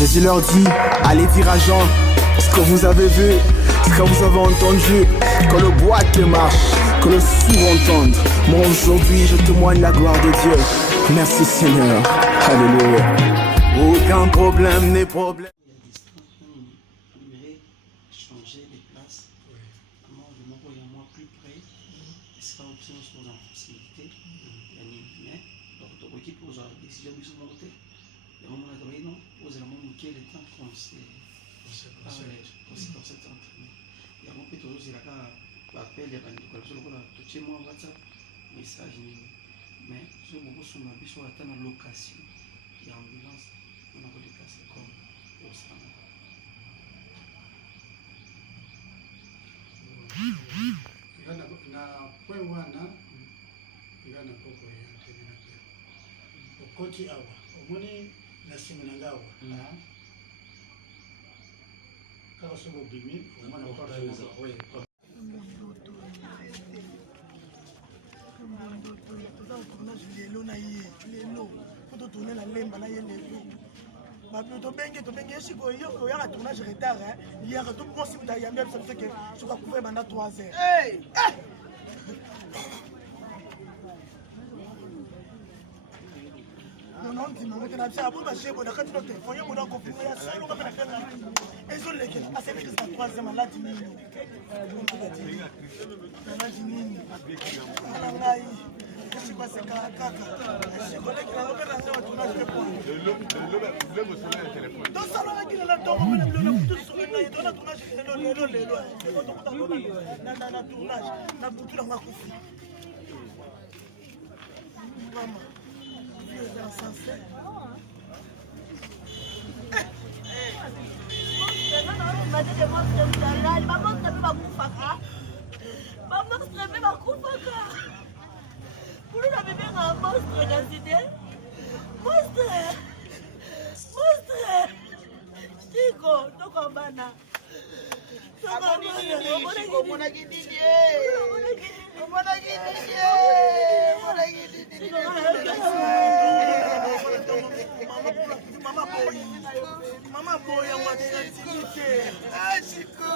Jésus leur dit, allez dire à Jean ce que vous avez vu, ce que vous avez entendu, que le boiteux marche, que le sourd entende. Moi aujourd'hui je témoigne la gloire de Dieu. Merci Seigneur. Alléluia. Aucun problème n'est problème. Changer les places. Comment de mon moi plus près. Est-ce qu'il y a option sur la facilité? Mais donc l'équipe pose la décision de se monter. Et au moment où non, vous allez manquer le temps qu'on s'est conséquence entraînement. Il y a mon petit aussi là quand appel il y a des collections là tout chez moi WhatsApp message mais je beaucoup sur ma biche à la location. Il y a ambulance on a déplacé comme au stand. Na point wana igana poko ya tena na okoti awa omoni na simana ngawa kama sobo bimi omona okota we lelo na ye lelo foto tourner la lemba na ye lelo babi tobenge esiko yo oyaka tournage retard yaka toposi muta yambi biso biso ke soka couvrir banda 3 heures non ndima moto na biso abo bashebo na kati no telefone yo mona konfirme ya solo ngapa na kala ezolekela asenekisa 3 heures maladi nini maladi nini ala ngai c'est quoi c'est kaka c'est collègue qui va faire un tournage de point le téléphone donc ça va qu'il a temps même le tout sur le tournage na tournage na butu na makufi maman vieux dans sensé Pour la bébé un monstre dans l'idée. Monstre. Chico, donc en bana. Maman boy, moi c'est ah Chico.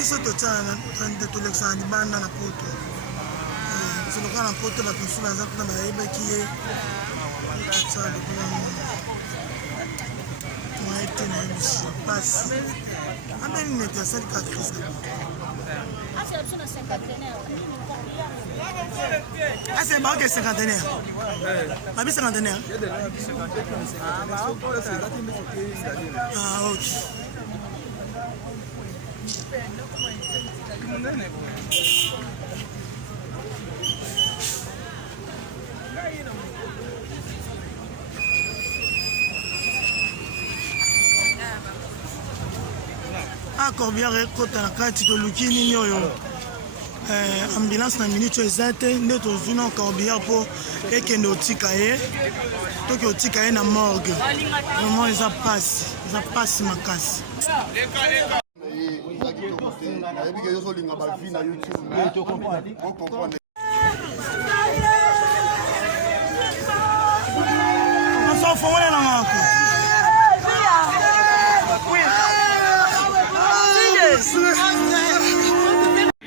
biso totyana nde tolekisana libanda na poto biso lokola na poto bato mosusu baza kuna bayebaki ye tya lokola moye te na ye biso mpasi ambeni nete asali ka crise na poto ase baoke cinquantenaire babi cinquantenaire ok Corbière ekota na kati toluki nini oyo ambulance na minute eza te nde tozwi na Corbière mpo ekende otika ye toki otika ye na morgue vraiment eza pasi makasi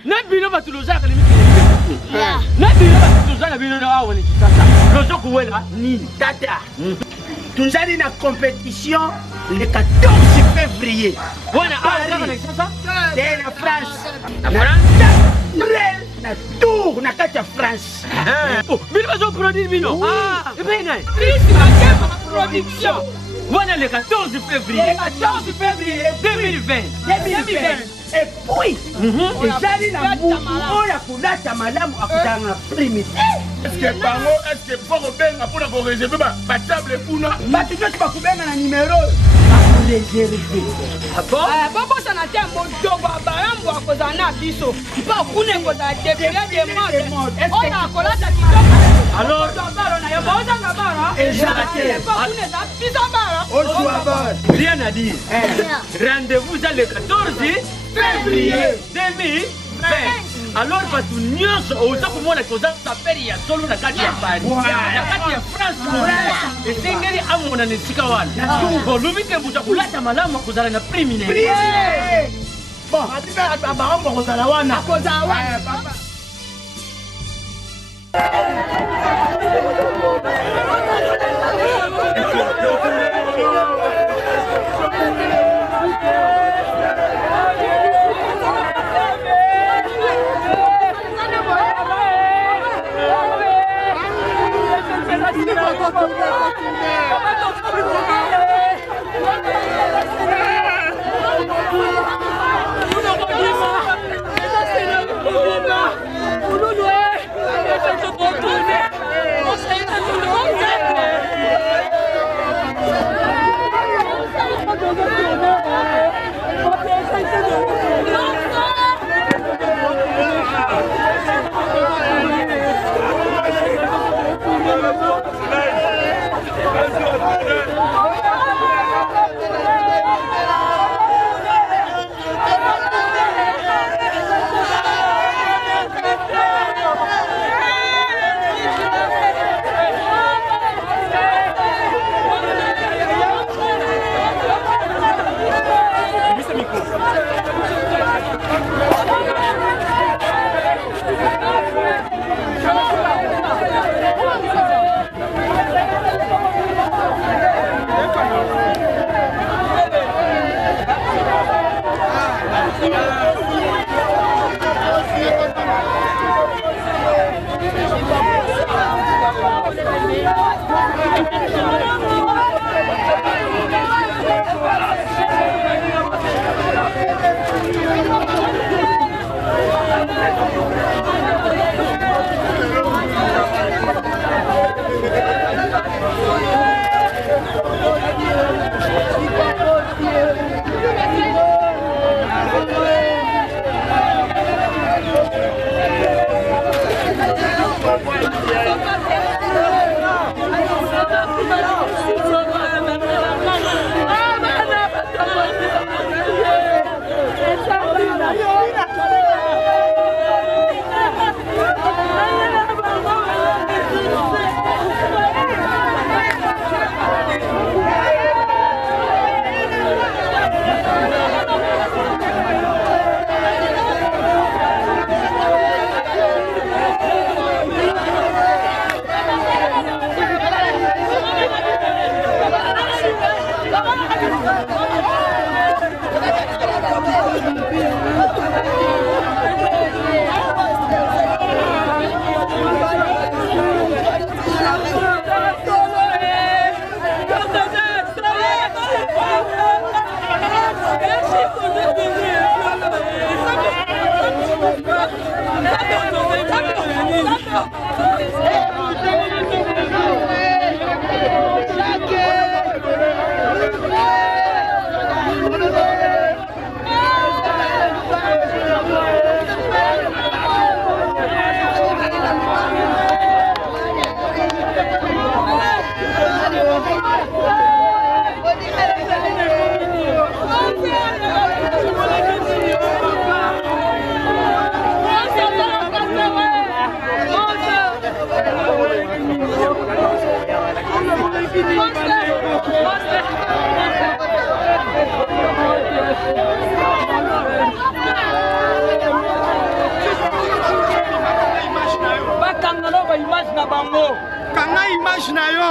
Nabino batulozaka limiti. Nabino batulozaka bino na awo ni kitata. Lozo kuwela ni tata. Tunzali na compétition le 14 février. Wana awa na kitata de la France. Na France. Na tour na kati ya France. Oh, bino bazo produire bino. Ah, bino. Ici ma production. Voilà le 14 février. Le 14 février 2020. Et puis, ezali na butu oyo akolata malamu akutana na primite. Est-ce que poko benga mpona koreserve batable kuna bato nyonso bakobenga na numero bakoreserve. bokosana te modobo bayambo akozala na biso mpo kuna ekozala défilé de mode oyo akolata kitoko. Alors, baro na yo bozanga bara ezala te kuna eza biso bara ozwa bara. Rien à dire. Rendez-vous le 14 février 2020. Alors bato nyonso oza komona koza sapeli ya solo na kati ya Paris na kati ya France esengeli amona na esika wana olobi te moto akolata malamu akozala na prime bon babango akozala wana Kanga image na yo.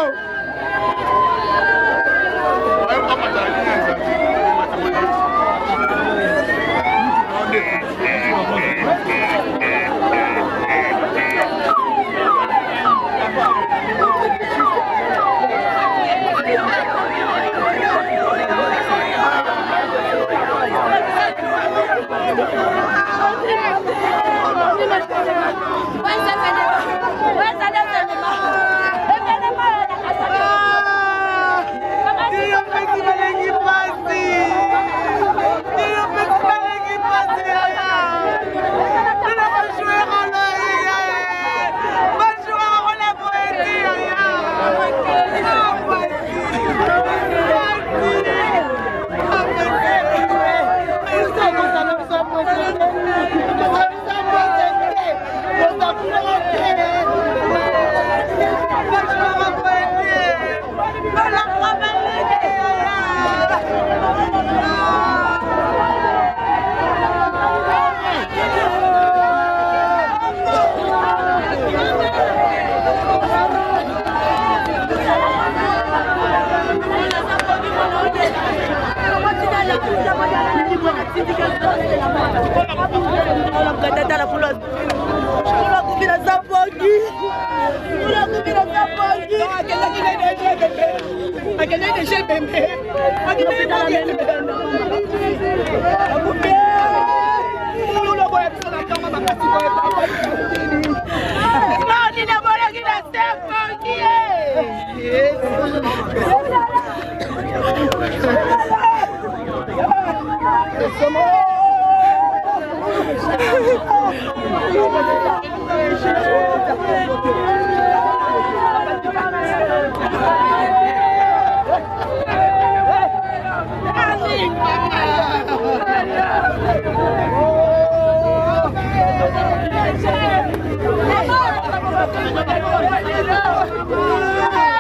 Oh,